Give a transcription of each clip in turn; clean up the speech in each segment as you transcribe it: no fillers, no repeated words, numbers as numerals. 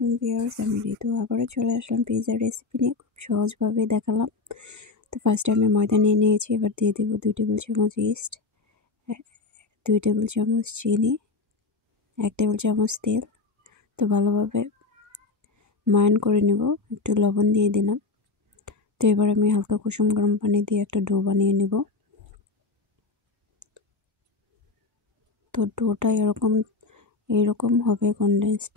আলাইকুম ভিউয়ার্স, আমি ঋতু আবারও চলে আসলাম পিৎজার রেসিপি নিয়ে। খুব সহজভাবে দেখালাম। তো ফার্স্টে আমি ময়দা নিয়ে নিয়েছি, এবার দিয়ে দেব 2 টেবিল চামচ ইস্ট, 2 টেবিল চামচ চিনি, 1 টেবিল চামচ তেল। তো ভালোভাবে ময়ান করে নেব, একটু লবণ দিয়ে দিলাম। তো এবার আমি হালকা কুসুম গরম পানি দিয়ে একটা ডো বানিয়ে নেব। তো ডোটা এরকম হবে কনডেন্সড।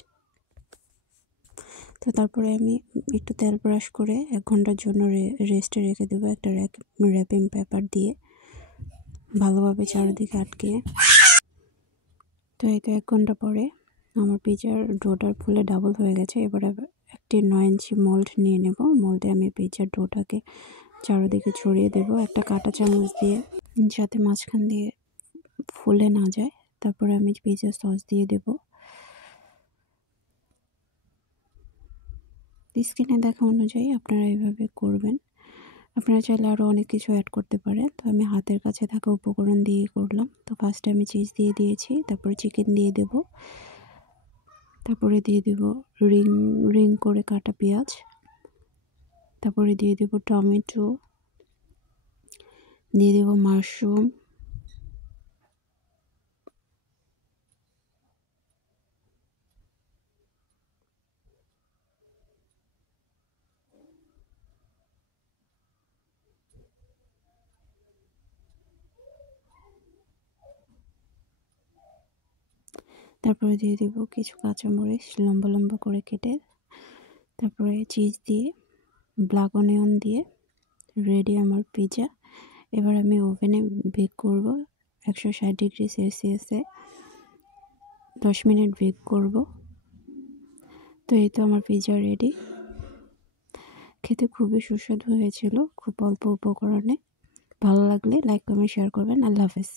তো তারপরে আমি একটু তেল ব্রাশ করে 1 ঘন্টার জন্য রেস্টে রেখে দেবো একটা র্যাপিং পেপার দিয়ে, ভালোভাবে চারিদিকে আটকে। তো এই তো 1 ঘন্টা পরে আমার পিৎজার ডোটার ফুলে ডাবল হয়ে গেছে। এবার একটি 9 ইঞ্চি মোল্ড নিয়ে নেব। মোল্ডে আমি পিৎজার ডোটাকে চারিদিকে ছড়িয়ে দেব একটা কাঁটা চামচ দিয়ে, যাতে মাঝখান দিয়ে ফুলে না যায়। তারপরে আমি পিৎজা সস দিয়ে দেব। স্ক্রিনে দেখা অনুযায়ী আপনারা এইভাবে করবেন। আপনারা চাইলে আরও অনেক কিছু অ্যাড করতে পারেন। তো আমি হাতের কাছে থাকা উপকরণ দিয়ে করলাম। তো ফার্স্টে আমি চিজ দিয়ে দিয়েছি, তারপরে চিকেন দিয়ে দেব, তারপরে দিয়ে দেব রিং করে কাটা পেঁয়াজ, তারপরে দিয়ে দেব টমেটো, দিয়ে দেব মাশরুম, তারপরে দিয়ে দেব কিছু কাঁচামরিচ লম্বা লম্বা করে কেটে, তারপরে চিজ দিয়ে ব্ল্যাক অনিয়ন দিয়ে রেডি আমার পিৎজা। এবার আমি ওভেনে বেক করব 160 ডিগ্রি সেলসিয়াসে 10 মিনিট বেক করব। তো এই তো আমার পিৎজা রেডি। খেতে খুবই সুস্বাদু হয়েছিল, খুব অল্প উপকরণে। ভালো লাগলে লাইক কমেন্ট শেয়ার করবেন। আল্লাহ হাফেজ।